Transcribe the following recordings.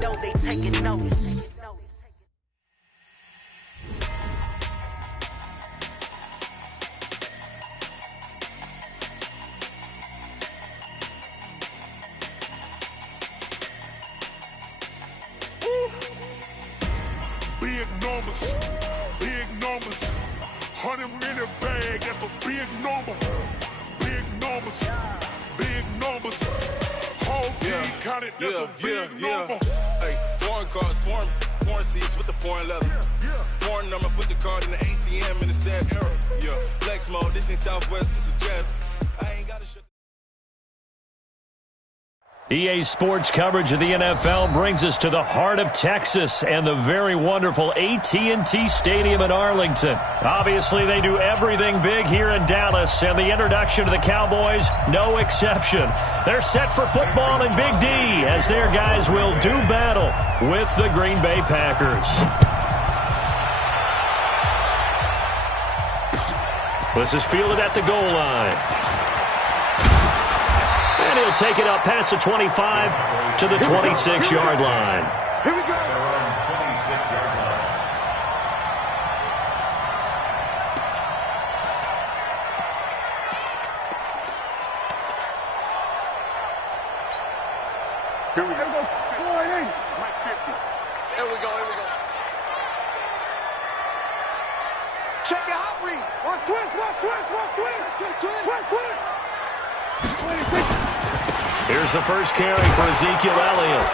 They taking notice. Big numbers, big numbers. 100-minute bag, that's a big number. Big numbers, big numbers. Whole team counted, that's a big number. Hey, foreign cars, foreign seats with the foreign leather. Foreign number, put the card in the ATM in the sad era. Yeah, flex mode, this ain't Southwest, this is Jet. I ain't gotta shut. EA Sports coverage of the NFL brings us to the heart of Texas and the very wonderful AT&T Stadium in Arlington. Obviously, they do everything big here in Dallas, and the introduction to the Cowboys, no exception. They're set for football in Big D as their guys will do battle with the Green Bay Packers. This is fielded at the goal line. And he'll take it up past the 25 to the 26-yard line. Here we go. 26-yard line. Here we go. 480. 50. Here we go. Check your hot read. Watch twist. Here's the first carry for Ezekiel Elliott.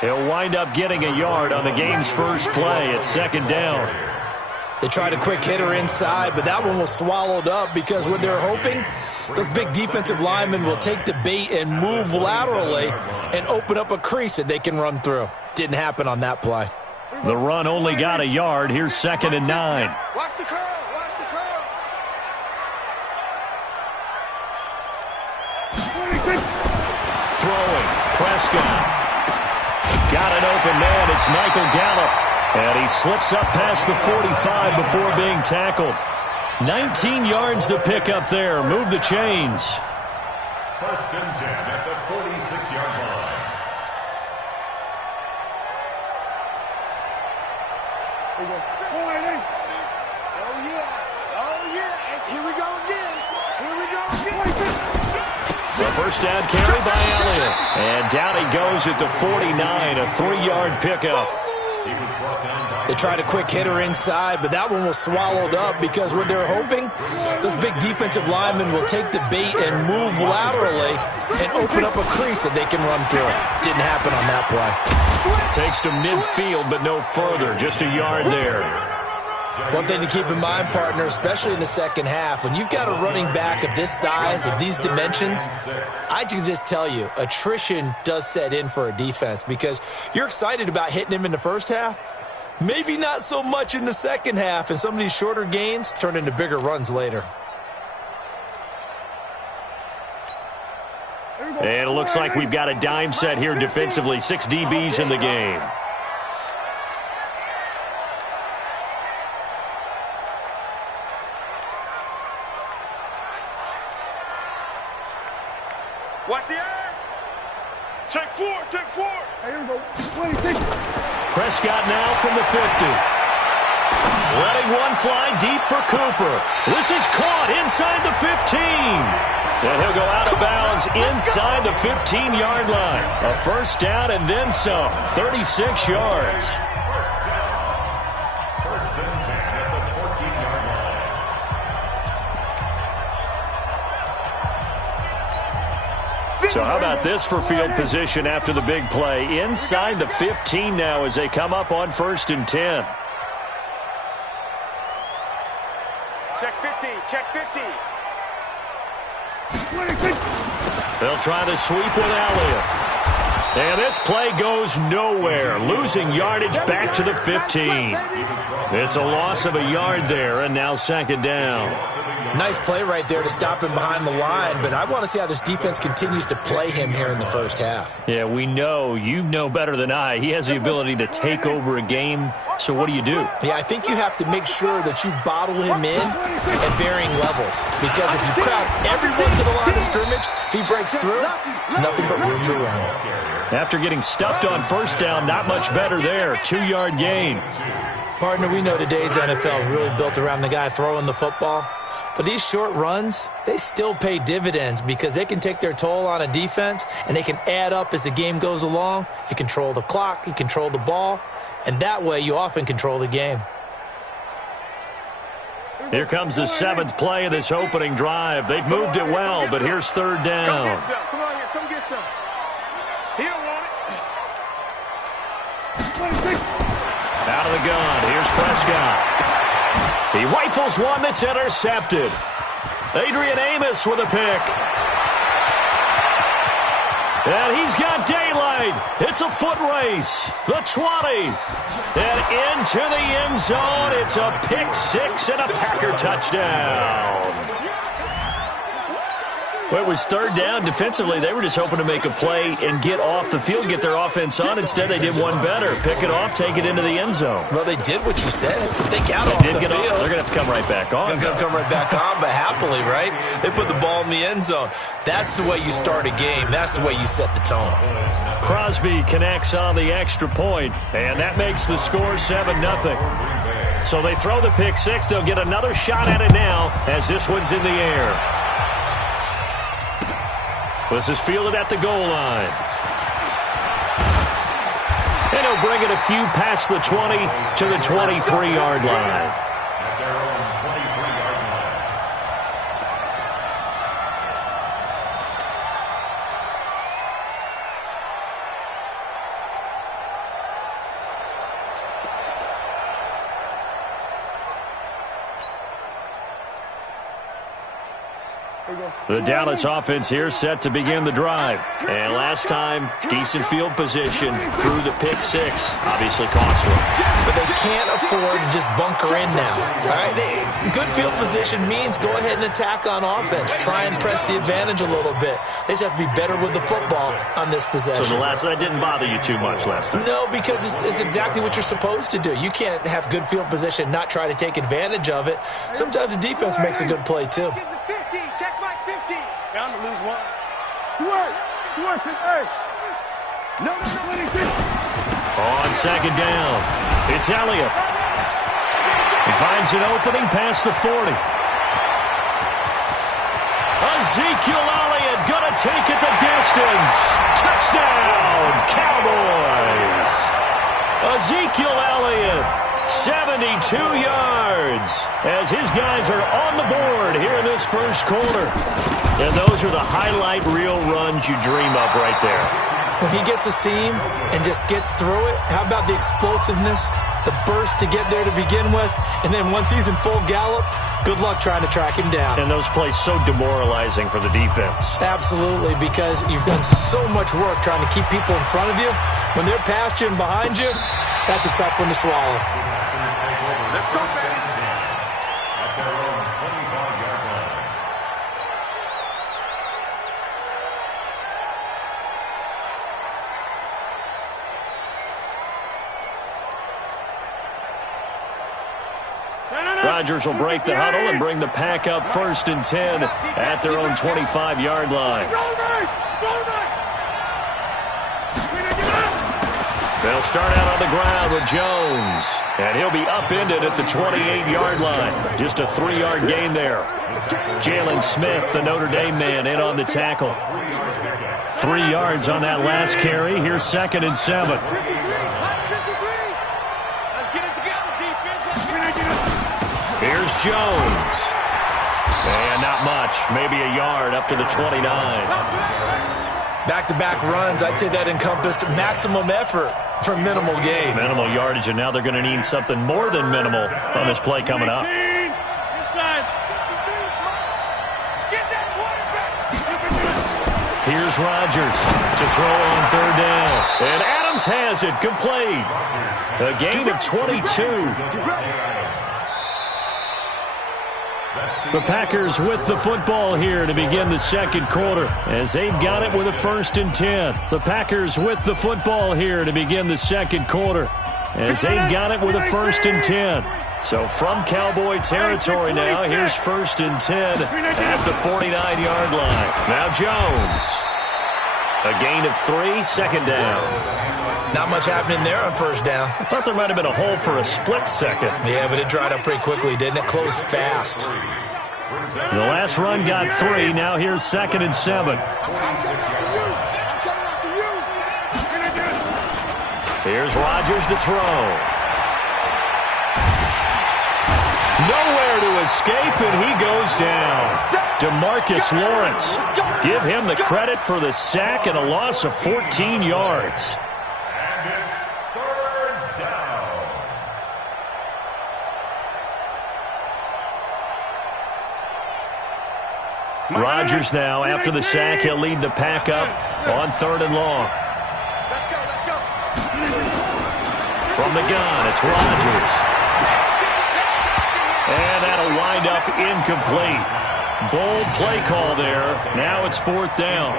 He'll wind up getting a yard on the game's first play at second down. They tried a quick hitter inside, but that one was swallowed up because what they're hoping, those big defensive linemen will take the bait and move laterally and open up a crease that they can run through. Didn't happen on that play. The run only got a yard. Here's 2nd and 9. Watch the curl. Throwing, Prescott. Got an open man, it's Michael Gallup. And he slips up past the 45 before being tackled. 19 yards to pick up there. Move the chains. 1st and 10 at the 46-yard line. Oh yeah. Here we go again. The first down carry by Elliott. And down he goes at the 49, a 3-yard pickup. They tried a quick hitter inside, but that one was swallowed up because what they're hoping, those big defensive linemen will take the bait and move laterally and open up a crease that they can run through. Didn't happen on that play. Takes to midfield, but no further. Just a yard there. One thing to keep in mind, partner, especially in the second half, when you've got a running back of this size, of these dimensions, I can just tell you, attrition does set in for a defense because you're excited about hitting him in the first half, maybe not so much in the second half, and some of these shorter gains turn into bigger runs later. And it looks like we've got a dime set here defensively. 6 DBs in the game. Watch the edge. Check 4. Here we go. 26. Prescott now from the 50. Letting one fly deep for Cooper. This is caught inside the 15. And he'll go out of bounds inside the 15-yard line. A first down and then some. 36 yards. 1st and 10 at the 14-yard line. So how about this for field position after the big play? Inside the 15 now as they come up on 1st and 10. Check 50. They'll try to sweep with Elliott. And this play goes nowhere. Losing yardage back to the 15. It's a loss of a yard there, and now 2nd down. Nice play right there to stop him behind the line, but I want to see how this defense continues to play him here in the first half. Yeah, we know. You know better than I. He has the ability to take over a game, so what do you do? Yeah, I think you have to make sure that you bottle him in at varying levels, because if you crowd everyone to the line of scrimmage, if he breaks through, it's nothing but room to run. After getting stuffed on first down, not much better there. 2-yard gain. Partner, we know today's NFL is really built around the guy throwing the football. But these short runs, they still pay dividends because they can take their toll on a defense and they can add up as the game goes along. You control the clock, you control the ball, and that way you often control the game. Here comes the 7th play of this opening drive. They've moved it well, but here's 3rd down. Come on here, come get some. He don't want it. Out of the gun, here's Prescott. He rifles one that's intercepted. Adrian Amos with a pick. And he's got daylight. It's a foot race. The 20. And into the end zone. It's a pick 6 and a Packer touchdown. Well, it was 3rd down. Defensively, they were just hoping to make a play and get off the field, get their offense on. Instead, they did one better. Pick it off, take it into the end zone. Well, they did what you said. They got off the field. They're going to have to come right back on. They're going to come right back on, but happily, right? They put the ball in the end zone. That's the way you start a game. That's the way you set the tone. Crosby connects on the extra point, and that makes the score 7-0. So they throw the pick 6. They'll get another shot at it now as this one's in the air. This is fielded at the goal line. And he'll bring it a few past the 20 to the 23-yard line. At their own 23-yard line. The Dallas offense here set to begin the drive. And last time, decent field position through the pick 6. Obviously costly. But they can't afford to just bunker in now. All right? Good field position means go ahead and attack on offense. Try and press the advantage a little bit. They just have to be better with the football on this possession. So that didn't bother you too much last time? No, because it's exactly what you're supposed to do. You can't have good field position, not try to take advantage of it. Sometimes the defense makes a good play, too. Check my 50. Down to lose one. Stuart, hey. No. On 2nd down, it's Elliott. He finds an opening past the 40. Ezekiel Elliott gonna take it the distance. Touchdown, Cowboys. Ezekiel Elliott, 72 yards, as his guys are on the board here in this first quarter. And those are the highlight reel runs you dream of right there. When he gets a seam and just gets through it, how about the explosiveness, the burst to get there to begin with, and then once he's in full gallop, good luck trying to track him down. And those plays so demoralizing for the defense. Absolutely, because you've done so much work trying to keep people in front of you. When they're past you and behind you, that's a tough one to swallow. Let's go, baby. At their own 25-yard line. Rodgers will break the huddle and bring the pack up 1st and 10 at their own 25-yard line. They'll start out on the ground with Jones, and he'll be upended at the 28-yard line. Just a 3-yard gain there. Jalen Smith, the Notre Dame man, in on the tackle. 3 yards on that last carry. Here's 2nd and 7. Here's Jones. And not much. Maybe a yard up to the 29. Back-to-back runs, I'd say that encompassed maximum effort for minimal gain. Minimal yardage, and now they're going to need something more than minimal on this play coming up. Here's Rodgers to throw on 3rd down. And Adams has it, complete. A gain of 22. The Packers with the football here to begin the second quarter as they've got it with a 1st and 10. The Packers with the football here to begin the second quarter as they've got it with a 1st and 10. So from Cowboy territory now, here's 1st and 10 at the 49-yard line. Now Jones. A gain of 3, second down. Not much happening there on first down. I thought there might have been a hole for a split second. Yeah, but it dried up pretty quickly, didn't it? Closed fast. The last run got 3. Now here's 2nd and 7. Here's Rodgers to throw. Nowhere to escape, and he goes down. DeMarcus Lawrence. Give him the credit for the sack and a loss of 14 yards. And it's 3rd down. Rodgers now, after the sack, he'll lead the pack up on 3rd and long. Let's go. From the gun, it's Rodgers. And that'll wind up incomplete. Bold play call there. Now it's 4th down.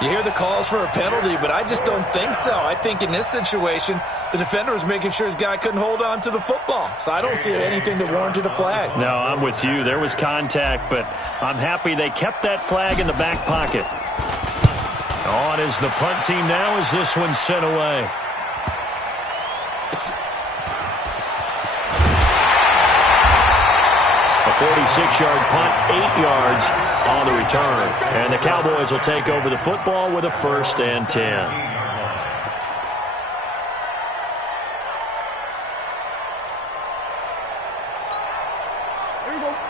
You hear the calls for a penalty, but I just don't think so. I think in this situation, the defender was making sure his guy couldn't hold on to the football. So I don't see anything that warranted a flag. No, I'm with you. There was contact, but I'm happy they kept that flag in the back pocket. On is the punt team now as this one's sent away. A 46-yard punt, 8 yards on the return. And the Cowboys will take over the football with a 1st and 10.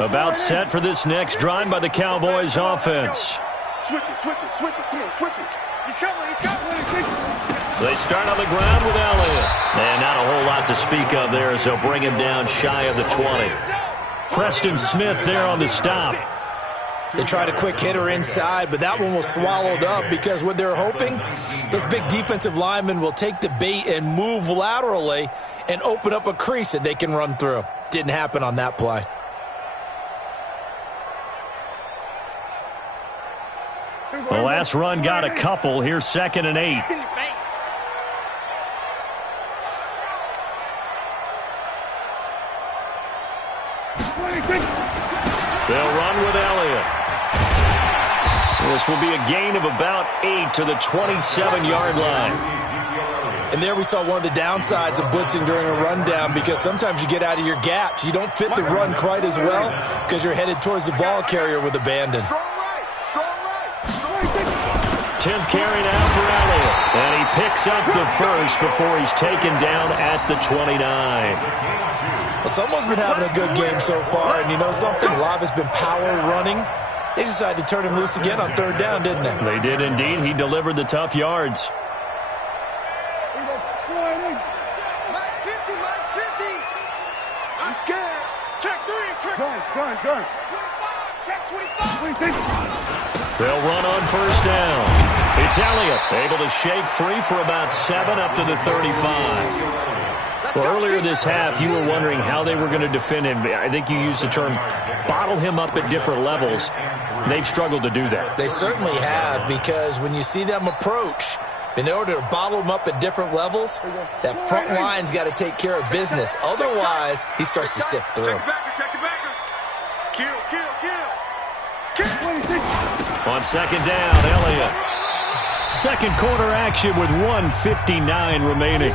About set for this next drive by the Cowboys offense. Switch it. Come on, switch it. He's coming. They start on the ground with Elliott. And not a whole lot to speak of there as they'll bring him down shy of the 20. Preston Smith there on the stop. They tried a quick hitter inside, but that one was swallowed up because what they're hoping, those big defensive linemen will take the bait and move laterally and open up a crease that they can run through. Didn't happen on that play. The last run got a couple. Here's 2nd and 8. They'll run with Elliott. This will be a gain of about 8 to the 27-yard line. And there we saw one of the downsides of blitzing during a rundown because sometimes you get out of your gaps. You don't fit the run quite as well because you're headed towards the ball carrier with abandon. 10th carry now for Elliott. And he picks up the first before he's taken down at the 29. Well, someone's been having a good game so far, and you know something? A lot has been power running. They decided to turn him loose again on 3rd down, didn't they? They did indeed. He delivered the tough yards. Mike 50. I'm scared. Check 3. Gun. Check 25. They'll run on 1st down. It's Elliott, able to shake free for about 7 up to the 35. Well, earlier this half, you were wondering how they were going to defend him. I think you used the term bottle him up at different levels. They've struggled to do that. They certainly have, because when you see them approach, in order to bottle him up at different levels, that front line's got to take care of business. Otherwise, he starts to sift through. Check the backer. Kill. On 2nd down, Elliott. Second quarter action with 1:59 remaining.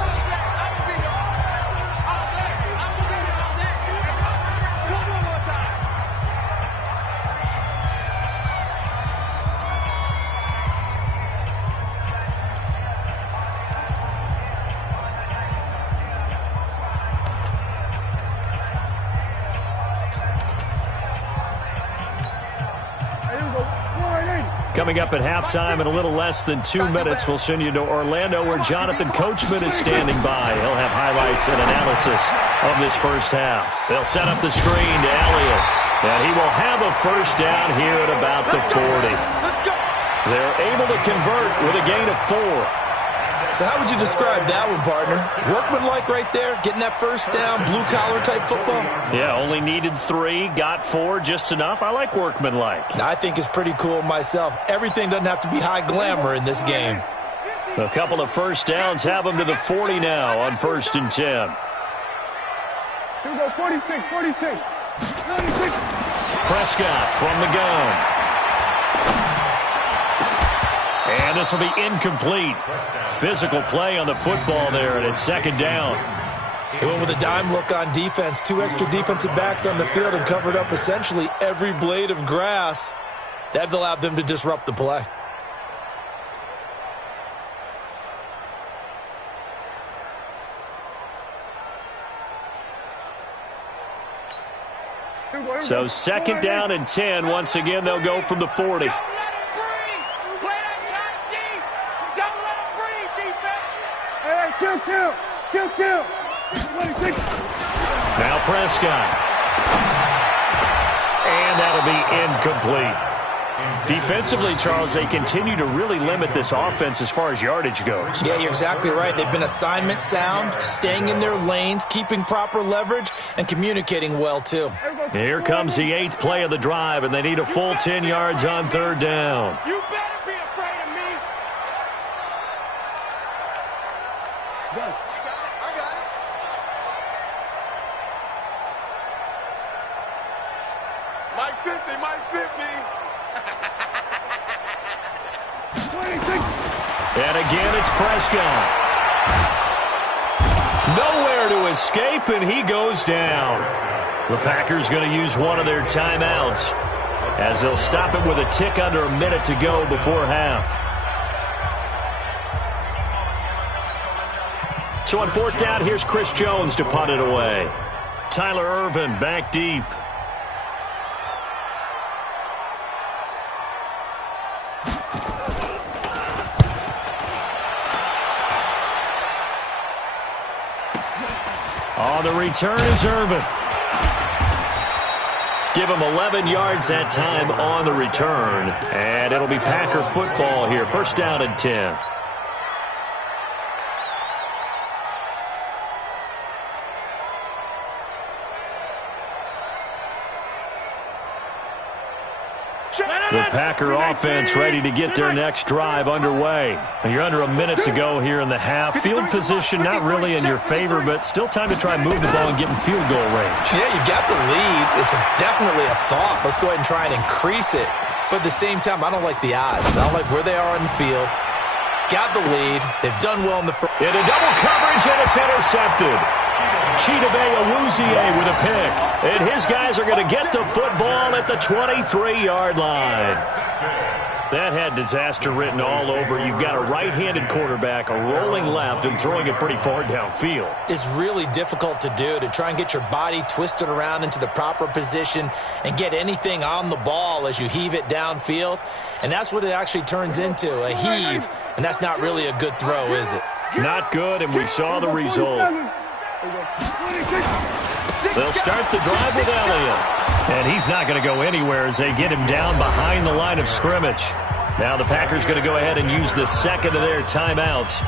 Coming up at halftime in a little less than 2 minutes, we'll send you to Orlando where Jonathan Coachman is standing by. He'll have highlights and analysis of this first half. They'll set up the screen to Elliott, and he will have a 1st down here at about the 40. They're able to convert with a gain of 4. So how would you describe that one, partner? Workmanlike right there, getting that 1st down, blue-collar type football? Yeah, only needed 3, got 4, just enough. I like workmanlike. I think it's pretty cool myself. Everything doesn't have to be high glamour in this game. A couple of 1st downs have them to the 40 now on 1st and 10. Here we go, 46. Prescott from the gun. And this will be incomplete. Physical play on the football there, and it's second down. He went with a dime look on defense. 2 extra defensive backs on the field and covered up essentially every blade of grass. That allowed them to disrupt the play. So second down and 10. Once again, they'll go from the 40. Kill. Now Prescott. And that'll be incomplete. Defensively, Charles, they continue to really limit this offense as far as yardage goes. Yeah, you're exactly right. They've been assignment sound, staying in their lanes, keeping proper leverage, and communicating well, too. Here comes the 8th play of the drive, and they need a full 10 yards on third down. You better be afraid of me. I got it. Mike 50. And again, it's Prescott. Nowhere to escape, and he goes down. The Packers going to use one of their timeouts as they'll stop it with a tick under a minute to go before half. So on fourth down, here's Chris Jones to punt it away. Tyler Ervin back deep. On the return is Ervin. Give him 11 yards that time on the return. And it'll be Packer football here. First down and 10. The Packer offense ready to get their next drive underway. You're under a minute to go here in the half. Field position not really in your favor, but still time to try and move the ball and get in field goal range. Yeah, you got the lead. It's definitely a thought. Let's go ahead and try and increase it. But at the same time, I don't like the odds. I don't like where they are on the field. Got the lead. They've done well in the first. Into double coverage, and it's intercepted. Chidobe Awuzie with a pick. And his guys are going to get the football at the 23-yard line. That had disaster written all over. You've got a right-handed quarterback, a rolling left, and throwing it pretty far downfield. It's really difficult to do, to try and get your body twisted around into the proper position and get anything on the ball as you heave it downfield. And that's what it actually turns into, a heave. And that's not really a good throw, is it? Not good, and we saw the result. They'll start the drive with Elliott. And he's not going to go anywhere as they get him down behind the line of scrimmage. Now the Packers going to go ahead and use the second of their timeouts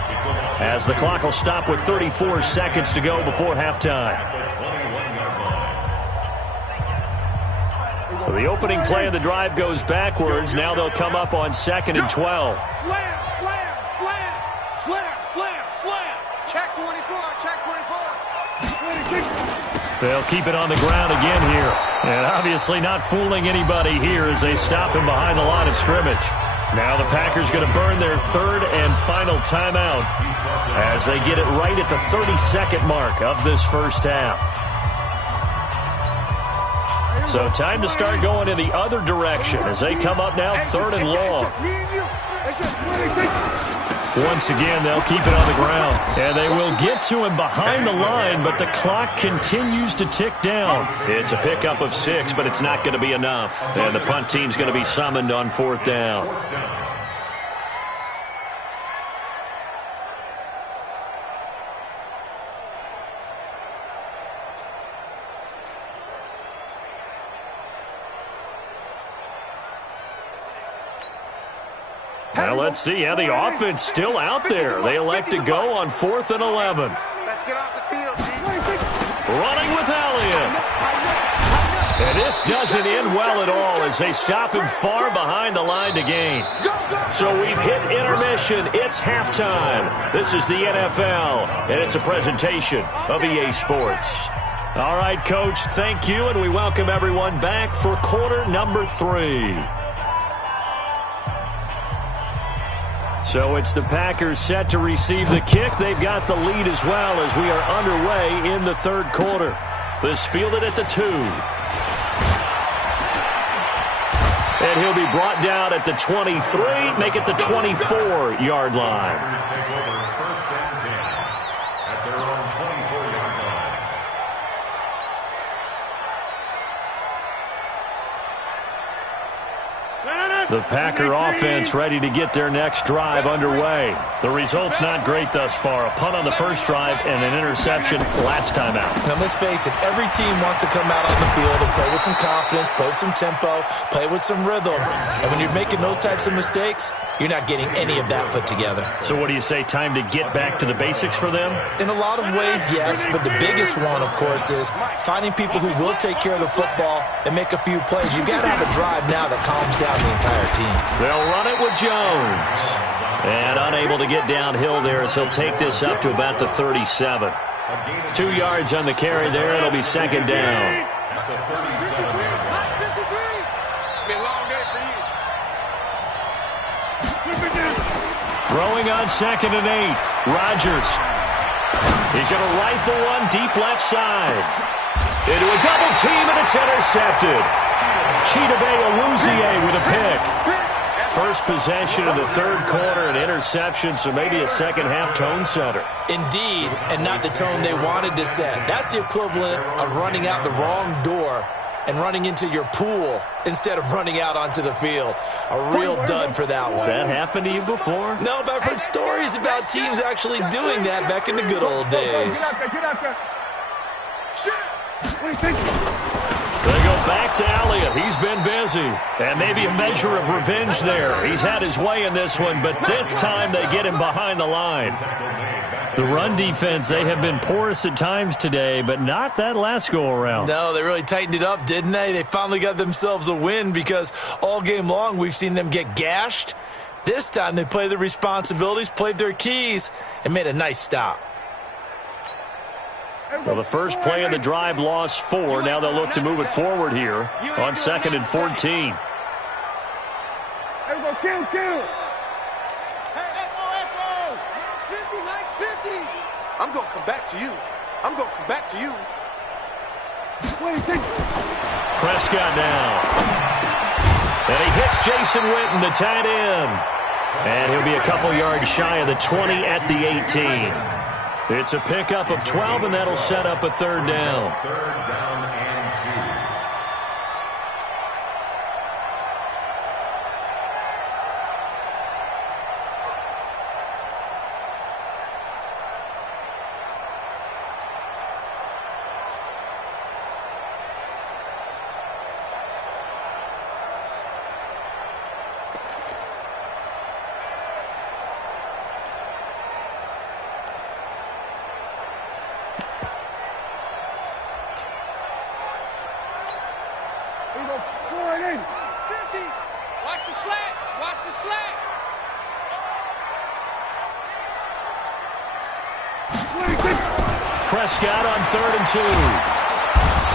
as the clock will stop with 34 seconds to go before halftime. So the opening play of the drive goes backwards. Now they'll come up on 2nd and 12. Slam. Check 24. They'll keep it on the ground again here. And obviously not fooling anybody here as they stop him behind the line of scrimmage. Now the Packers going to burn their third and final timeout as they get it right at the 32nd mark of this first half. So time to start going in the other direction as they come up now 3rd and long. Once again, they'll keep it on the ground. And they will get to him behind the line, but the clock continues to tick down. It's a pickup of 6, but it's not going to be enough. And the punt team's going to be summoned on 4th down. Now let's see how the offense still out there. They elect to go on 4th and 11. Let's get off the field, Running with Elliott. And this doesn't end well at all as they stop him far behind the line to gain. So we've hit intermission. It's halftime. This is the NFL, and it's a presentation of EA Sports. All right, Coach, thank you, and we welcome everyone back for quarter number 3. So it's the Packers set to receive the kick. They've got the lead as well as we are underway in the third quarter. This fielded at the 2. And he'll be brought down at the 23, make it the 24-yard line. Take over first and 10 at their own 24-yard line. The Packer offense ready to get their next drive underway. The result's not great thus far. A punt on the first drive and an interception last time out. Now, let's face it, every team wants to come out on the field and play with some confidence, play with some tempo, play with some rhythm. And when you're making those types of mistakes, you're not getting any of that put together. So what do you say, time to get back to the basics for them? In a lot of ways, yes, but the biggest one, of course, is finding people who will take care of the football and make a few plays. You've got to have a drive now that calms down the entire team. They'll run it with Jones. And unable to get downhill there as he'll take this up to about the 37. 2 yards on the carry there. It'll be second down. At the 37-yard line. Throwing on 2nd and 8. Rodgers. He's going to rifle one deep left side. Into a double team, and it's intercepted. Chidobe Awuzie with a pick. First possession in the third quarter, an interception, so maybe a second-half tone setter. Indeed, and not the tone they wanted to set. That's the equivalent of running out the wrong door and running into your pool instead of running out onto the field. A real dud for that one. Has that happened to you before? No, but I've heard stories about teams actually doing that back in the good old days. Get out there. What do you think? They go back to Elliott. He's been busy. And maybe a measure of revenge there. He's had his way in this one, but this time they get him behind the line. The run defense, they have been porous at times today, but not that last go-around. No, they really tightened it up, didn't they? They finally got themselves a win because all game long we've seen them get gashed. This time they played their responsibilities, played their keys, and made a nice stop. Well, the first play of the drive lost 4. Now they'll look to move it forward here on 2nd and 14. Hey, go kill. I'm going to come back to you. What do you think? Prescott now. And he hits Jason Witten, the tight end. And he'll be a couple yards shy of the 20 at the 18. It's a pickup of 12, and that'll set up a third down. Third down and 2. Prescott on 3rd and 2.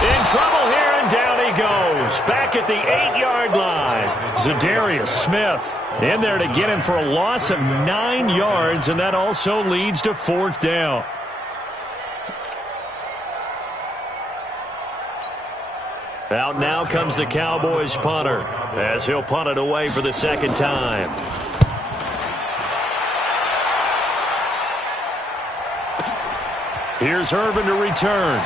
In trouble here, and down he goes. Back at the 8-yard line. Zadarius Smith in there to get him for a loss of 9 yards, and that also leads to 4th down. Out now comes the Cowboys punter as he'll punt it away for the second time. Here's Irvin to return.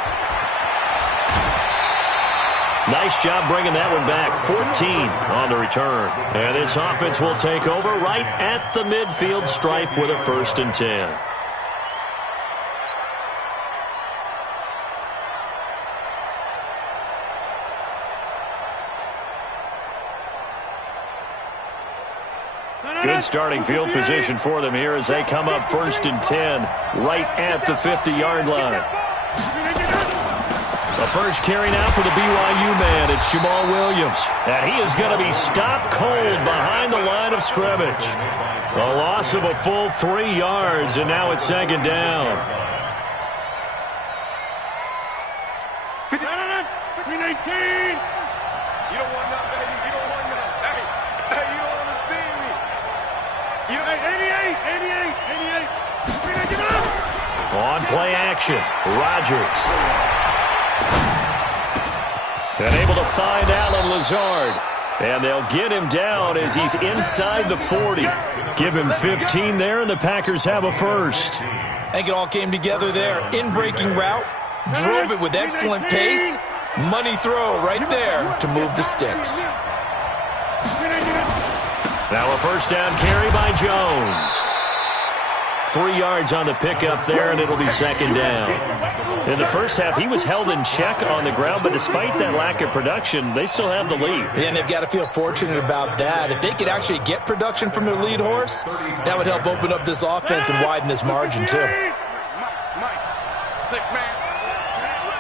Nice job bringing that one back. 14 on the return. And this offense will take over right at the midfield stripe with a 1st and 10. Good starting field position for them here as they come up 1st and 10 right at the 50-yard line. The first carry now for the BYU man. It's Jamal Williams. And he is going to be stopped cold behind the line of scrimmage. A loss of a full 3 yards, and now it's 2nd down. 18. You don't want none, baby. You don't want none. Hey, you don't want to see me. On play action, Rodgers. And able to find Allen Lazard. And they'll get him down as he's inside the 40. Give him 15 there, and the Packers have a first. I think it all came together there. In-breaking route, drove it with excellent pace. Money throw right there to move the sticks. Now a first down carry by Jones. 3 yards on the pickup there, and it'll be second down. In the first half, he was held in check on the ground, but despite that lack of production, they still have the lead. And they've got to feel fortunate about that. If they could actually get production from their lead horse, that would help open up this offense and widen this margin, too. Mike. 6-man.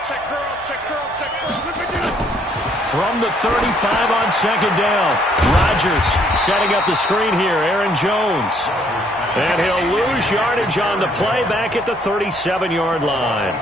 Check curls, check curls, check curls. From the 35 on second down, Rodgers setting up the screen here, Aaron Jones. And he'll lose yardage on the play back at the 37-yard line.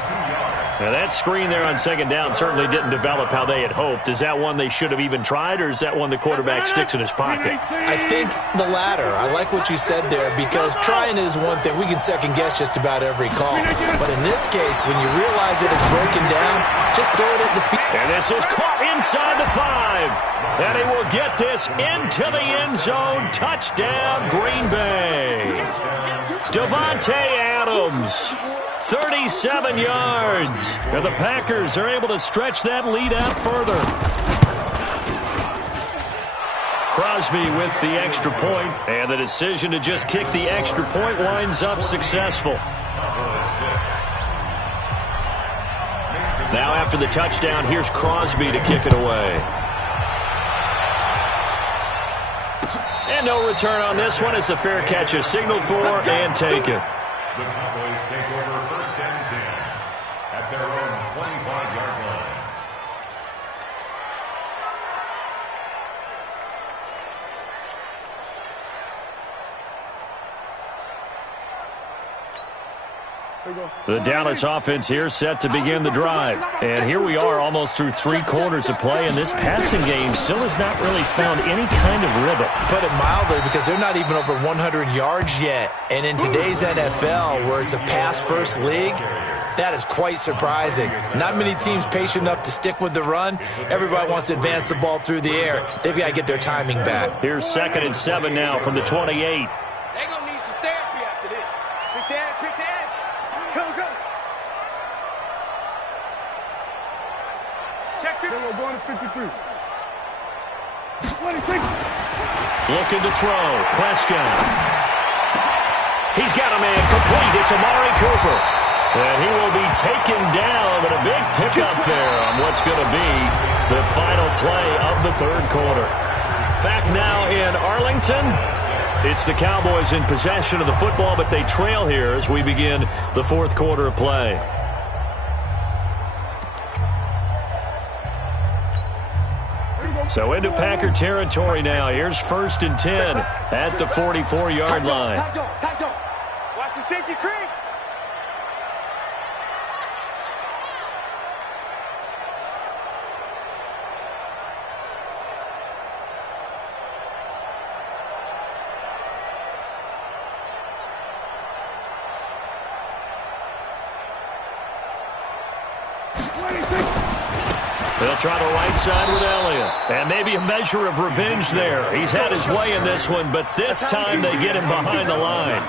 Now that screen there on second down certainly didn't develop how they had hoped. Is that one they should have even tried, or is that one the quarterback sticks in his pocket? I think the latter. I like what you said there, because trying is one thing. We can second-guess just about every call. But in this case, when you realize it is broken down, just throw it at the feet. And this is caught inside the 5. And he will get this into the end zone. Touchdown, Green Bay. Davante Adams. 37 yards. And the Packers are able to stretch that lead out further. Crosby with the extra point, and the decision to just kick the extra point winds up successful. Now after the touchdown, here's Crosby to kick it away. And no return on this one as the fair catch is signaled for and taken. The Cowboys take over first and 10 at their own 25-yard line. The Dallas offense here set to begin the drive. And here we are almost through 3 quarters of play, and this passing game still has not really found any kind of rhythm. Put it mildly, because they're not even over 100 yards yet. And in today's NFL, where it's a pass-first league, that is quite surprising. Not many teams patient enough to stick with the run. Everybody wants to advance the ball through the air. They've got to get their timing back. Here's 2nd and 7 now from the 28. They're going to need some therapy after this. Pick the edge, pick the edge. Go, go. Check it. We're going to 53. 26. Looking to throw. Prescott. He's got a man complete. It's Amari Cooper. And he will be taken down, but a big pickup there on what's going to be the final play of the 3rd quarter. Back now in Arlington. It's the Cowboys in possession of the football, but they trail here as we begin the 4th quarter of play. So into Packer territory now. Here's 1st and 10 at the 44-yard line. Watch the safety creep. They'll try the right side with Elliott. And maybe a measure of revenge there. He's had his way in this one, but this time they get him behind the line.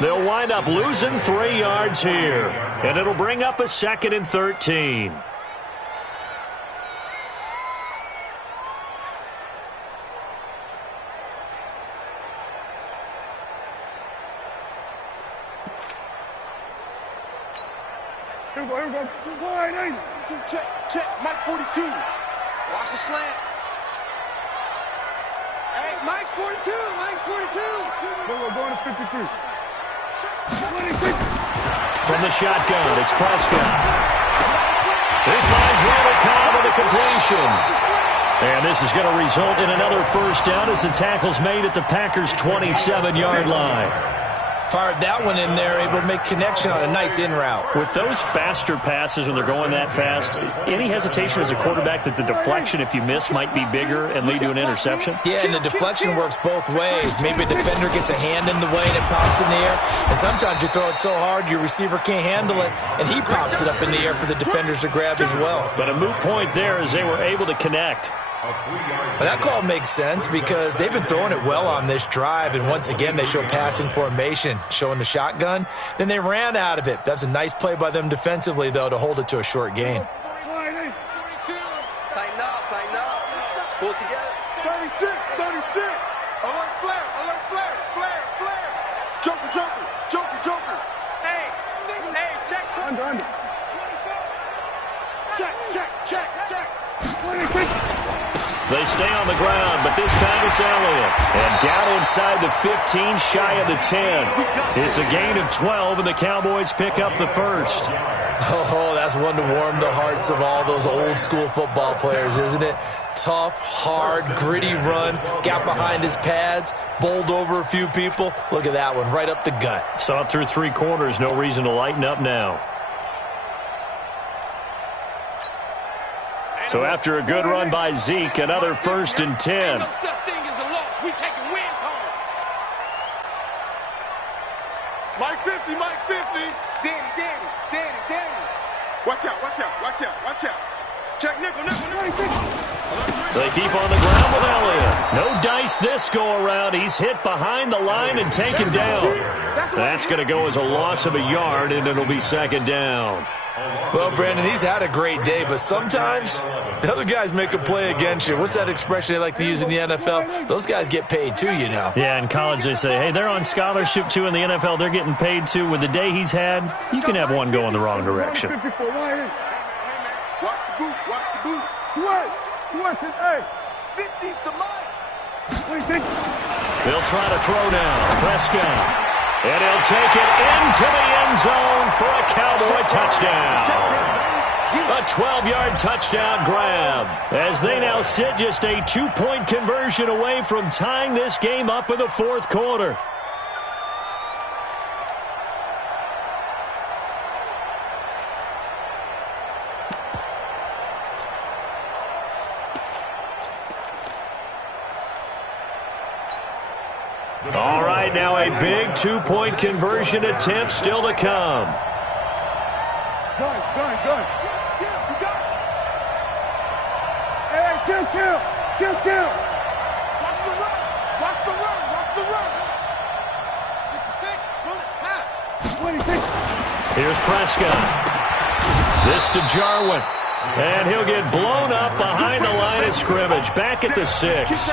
They'll wind up losing 3 yards here. And it'll bring up a 2nd and 13. Here we go. Too wide, ain't it? Check. Mike 42. Watch the slant. Hey, Mike's 42. Mike's 42. We're going to 53. 26. From the shotgun, it's Prescott. He finds Randall Cobb with a completion. And this is going to result in another first down as the tackle's made at the Packers' 27-yard line. Fired that one in there, able to make connection on a nice in route. With those faster passes when they're going that fast, any hesitation as a quarterback that the deflection, if you miss, might be bigger and lead to an interception? Yeah, and the deflection works both ways. Maybe a defender gets a hand in the way and it pops in the air. And sometimes you throw it so hard your receiver can't handle it, and he pops it up in the air for the defenders to grab as well. But a moot point there as they were able to connect. But that call makes sense because they've been throwing it well on this drive, and once again they show passing formation, showing the shotgun. Then they ran out of it. That's a nice play by them defensively, though, to hold it to a short gain. Tighten up, tighten up. Pull it together. 36, 36. Alert flare, alert flare, flare, flare. Joker, joker, joker, joker. Hey, check. Under. 24. Check. 26. They stay on the ground, but this time it's Elliott. And down inside the 15, shy of the 10. It's a gain of 12, and the Cowboys pick up the first. Oh, that's one to warm the hearts of all those old-school football players, isn't it? Tough, hard, gritty run, got behind his pads, bowled over a few people. Look at that one, right up the gut. Saw it through 3 quarters, no reason to lighten up now. So after a good run by Zeke, another 1st and 10. No such thing as a loss. We taking wins home. Mike 50. Danny. Watch out. Check nickel. They keep on the ground with Elliott. No dice this go-around. He's hit behind the line and taken down. That's going to go as a loss of a yard, and it'll be 2nd down. Well, Brandon, he's had a great day, but sometimes the other guys make a play against you. What's that expression they like to use in the NFL? Those guys get paid too, you know. Yeah, in college they say, hey, they're on scholarship too. In the NFL, they're getting paid too. With the day he's had, you can have one go in the wrong direction. Watch the boot. Sweat it, hey. 50's the mic. They'll try to throw now. Prescott. And he'll take it into the end zone for a Cowboy touchdown. A 12-yard touchdown grab. As they now sit just a 2-point conversion away from tying this game up in the 4th quarter. All right, now a big 2-point conversion attempt still to come. Gun. Hey, kill. Watch the run. 66, bullet, pass. 26. Here's Prescott. This to Jarwin. And he'll get blown up behind the line of scrimmage. Back at the 6.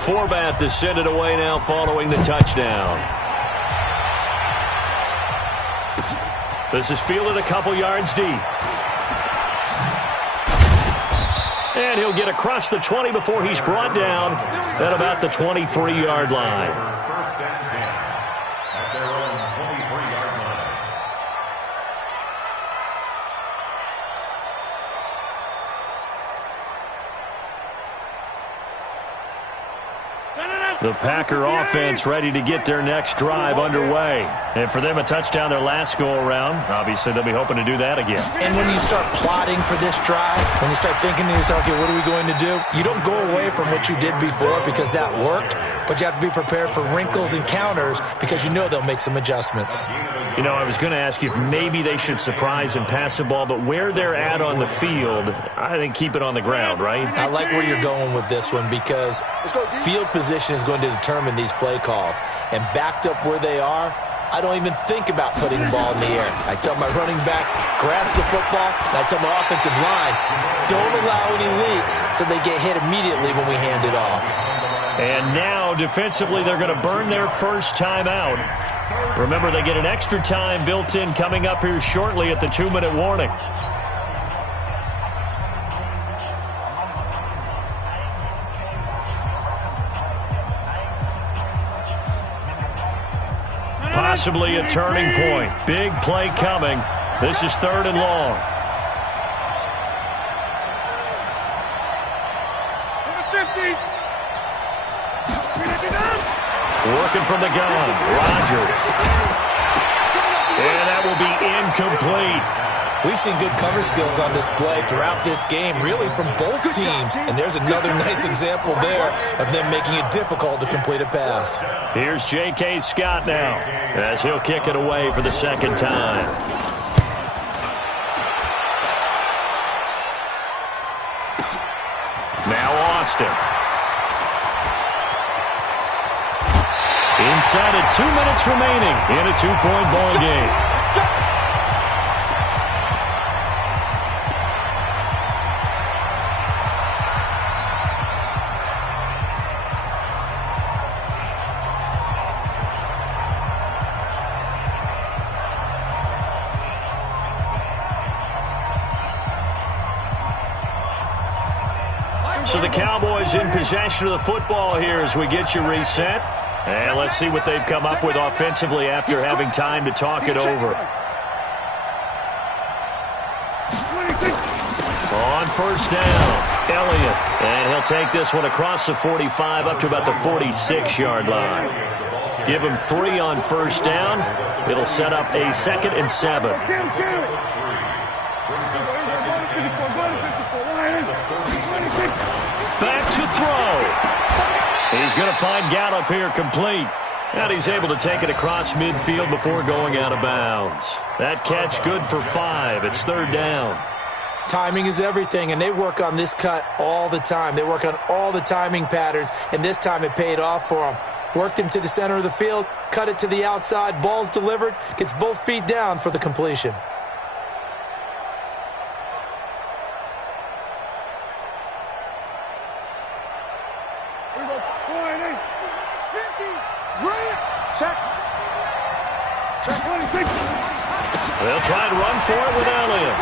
Forbath to send it away now following the touchdown. This is fielded a couple yards deep. And he'll get across the 20 before he's brought down at about the 23-yard line. 1st and 10 at their own 23-yard line. The Packer offense ready to get their next drive underway. And for them, a touchdown their last go-around. Obviously, they'll be hoping to do that again. And when you start plotting for this drive, when you start thinking to yourself, okay, what are we going to do? You don't go away from what you did before because that worked, but you have to be prepared for wrinkles and counters because you know they'll make some adjustments. You know, I was going to ask you if maybe they should surprise and pass the ball, but where they're at on the field, I think keep it on the ground, right? I like where you're going with this one because field position is going to determine these play calls. And backed up where they are, I don't even think about putting the ball in the air. I tell my running backs, grasp the football, and I tell my offensive line, don't allow any leaks so they get hit immediately when we hand it off. And now, defensively, they're going to burn their first time out. Remember, they get an extra time built in coming up here shortly at the 2-minute warning. possibly a turning point. Big play coming. This is 3rd and long. Working from the gun, Rodgers. And that will be incomplete. We've seen good cover skills on display throughout this game, really from both teams. And there's another nice example there of them making it difficult to complete a pass. Here's J.K. Scott now, as he'll kick it away for the 2nd time. Now Austin. Inside of 2 minutes remaining in a 2-point ball game. So the Cowboys in possession of the football here as we get you reset. And let's see what they've come up with offensively after having time to talk it over. On 1st down, Elliott. And he'll take this one across the 45 up to about the 46-yard line. Give him 3 on 1st down. It'll set up a 2nd and 7. Back to throw. He's going to find Gallup here complete. And he's able to take it across midfield before going out of bounds. That catch good for 5. It's 3rd down. Timing is everything, and they work on this cut all the time. They work on all the timing patterns, and this time it paid off for them. Worked him to the center of the field, cut it to the outside, ball's delivered, gets both feet down for the completion. They'll try and run for it with Elliott.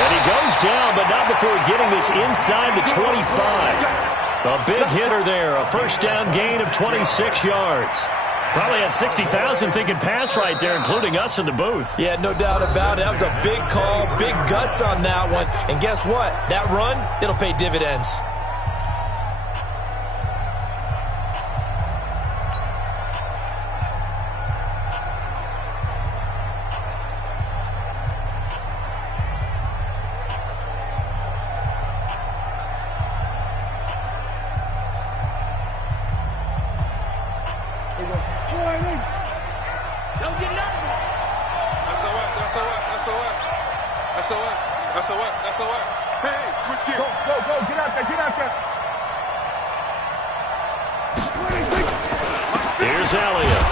And he goes down, but not before getting this inside the 25. A big hitter there, a 1st down gain of 26 yards. Probably had 60,000 thinking pass right there, including us in the booth. Yeah, no doubt about it. That was a big call, big guts on that one. And guess what? That run, it'll pay dividends. Here's Elliott.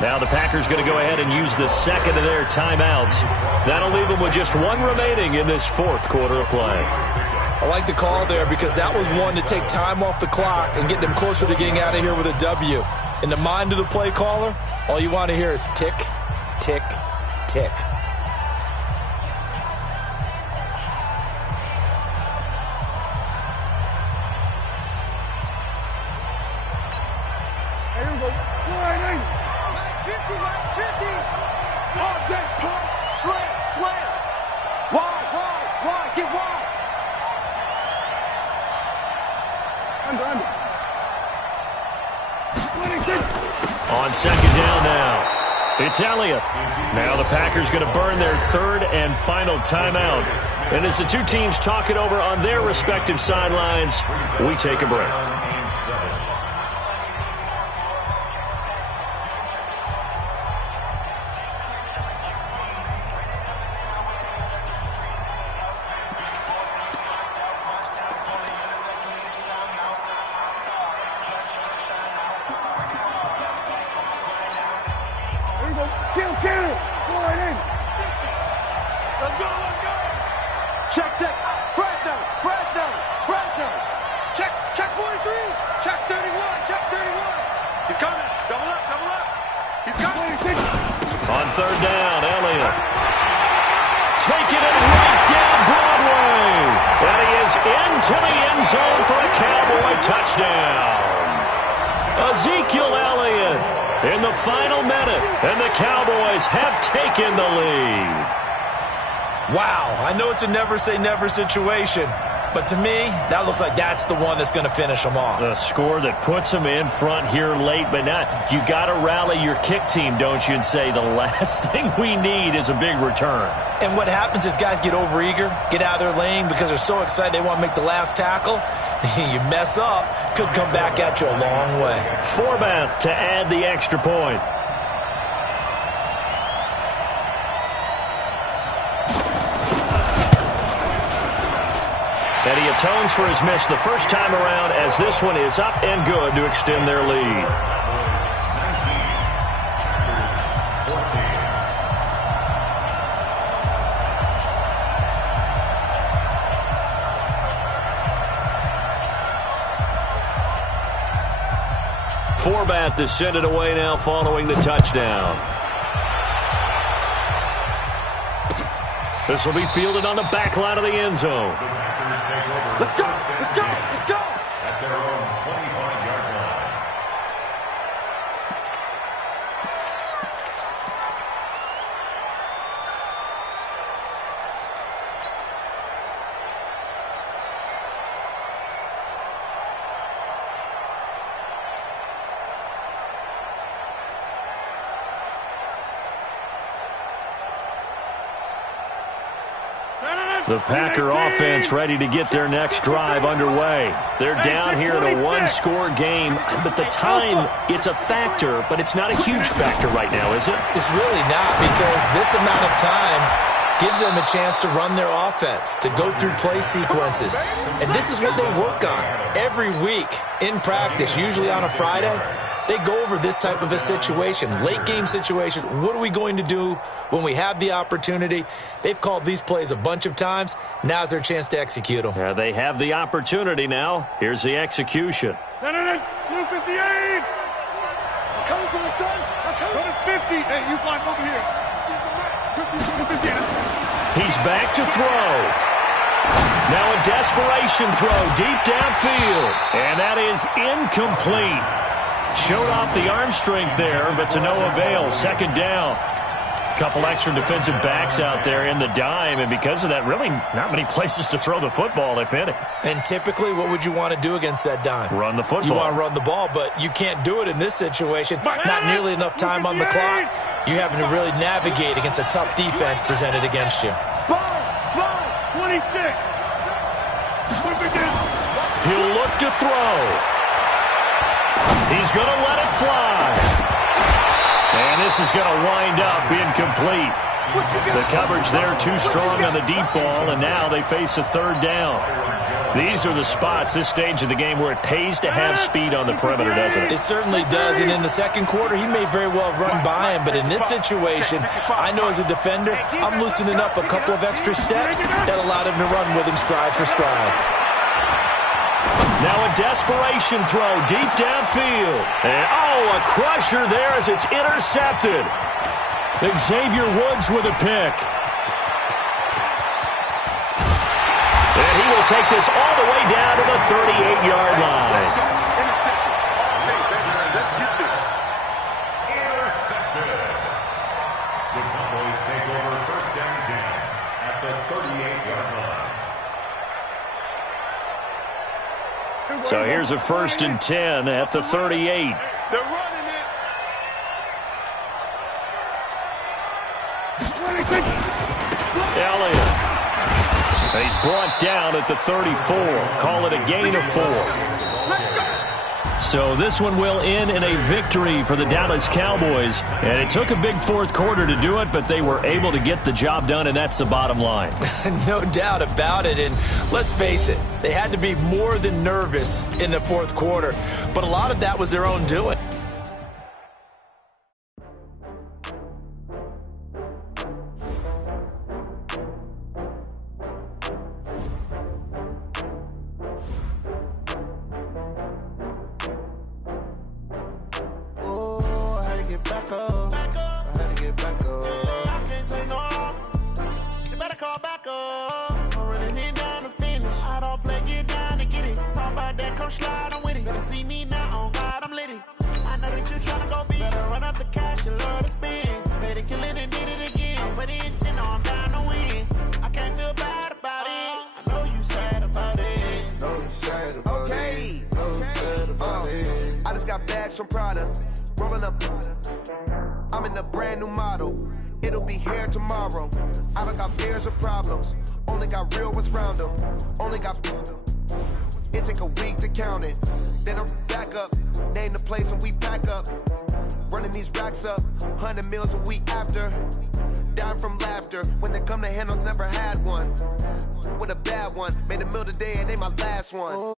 Now the Packers going to go ahead and use the 2nd of their timeouts. That'll leave them with just 1 remaining in this 4th quarter of play. I like the call there because that was one to take time off the clock and get them closer to getting out of here with a W. In the mind of the play caller, all you want to hear is tick, tick, tick. On 2nd down now, it's Elliott. Now the Packers going to burn their 3rd and final timeout. And as the two teams talk it over on their respective sidelines, we take a break. On 3rd down, Elliott. Taking it right down Broadway. And he is into the end zone for a Cowboy touchdown. Ezekiel Elliott in the final minute, and the Cowboys have taken the lead. Wow, I know it's a never-say-never situation, but to me, that looks like that's the one that's going to finish them off. The score that puts them in front here late, but now you got to rally your kick team, don't you, and say the last thing we need is a big return. And what happens is guys get overeager, get out of their lane because they're so excited they want to make the last tackle. You mess up, could come back at you a long way. Forbath to add the extra point. And he atones for his miss the first time around as this one is up and good to extend their lead. 19. Forbath to send it away now following the touchdown. This will be fielded on the back line of the end zone. Let's go! Let's go! Let's go! At their own 25-yard line. The Packer offense ready to get their next drive underway. They're down here in a one-score game, but the time, it's a factor, but it's not a huge factor right now, is it? It's really not, because this amount of time gives them a chance to run their offense, to go through play sequences. And this is what they work on every week in practice, usually on a Friday. They go over this type of a situation, late-game situation. What are we going to do when we have the opportunity? They've called these plays a bunch of times. Now's their chance to execute them. Yeah, they have the opportunity now. Here's the execution. Blue 58. I'm coming to the sun. I'm coming. Go to 50. Hey, you fly over here. 50. He's back to throw. Now a desperation throw deep downfield. And that is incomplete. Showed off the arm strength there, but to no avail. Second down. Couple extra defensive backs out there in the dime, and because of that, really not many places to throw the football, if any. And typically, what would you want to do against that dime? Run the football. You want to run the ball, but you can't do it in this situation. Not nearly enough time on the clock. You're having to really navigate against a tough defense presented against you. Spine, 26. He'll look to throw. He's going to let it fly. And this is going to wind up incomplete. The coverage there too strong on the deep ball, and now they face a third down. These are the spots, this stage of the game, where it pays to have speed on the perimeter, doesn't it? It certainly does, and in the second quarter, he may very well run by him, but in this situation, I know as a defender, I'm loosening up a couple of extra steps that allowed him to run with him stride for stride. Now a desperation throw deep downfield. And, a crusher there as it's intercepted. Xavier Woods with a pick. And he will take this all the way down to the 38-yard line. Let's get this. Intercepted. The Cowboys take over first down 10 at the 38-yard line. So here's a 1st and 10 at the 38. They're running it. Elliott. He's brought down at the 34. Call it a gain of 4. So this one will end in a victory for the Dallas Cowboys. And it took a big fourth quarter to do it, but they were able to get the job done, and that's the bottom line. No doubt about it. And let's face it, they had to be more than nervous in the fourth quarter. But a lot of that was their own doing. Benz from Prada, rolling up. I'm in a brand new model. It'll be here tomorrow. I don't got fears or problems. Only got real ones round them. Only got. It take a week to count it. Then I'm back up. Name the place and we pack up. Running these racks up. 100 meals a week after. Dying from laughter. When they come to handles, never had one. With a bad one. Made a meal today and they my last one.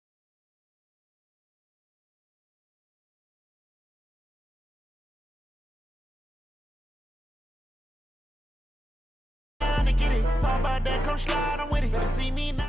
Get it. Talk about that, come slide, I'm with it. Better see me now.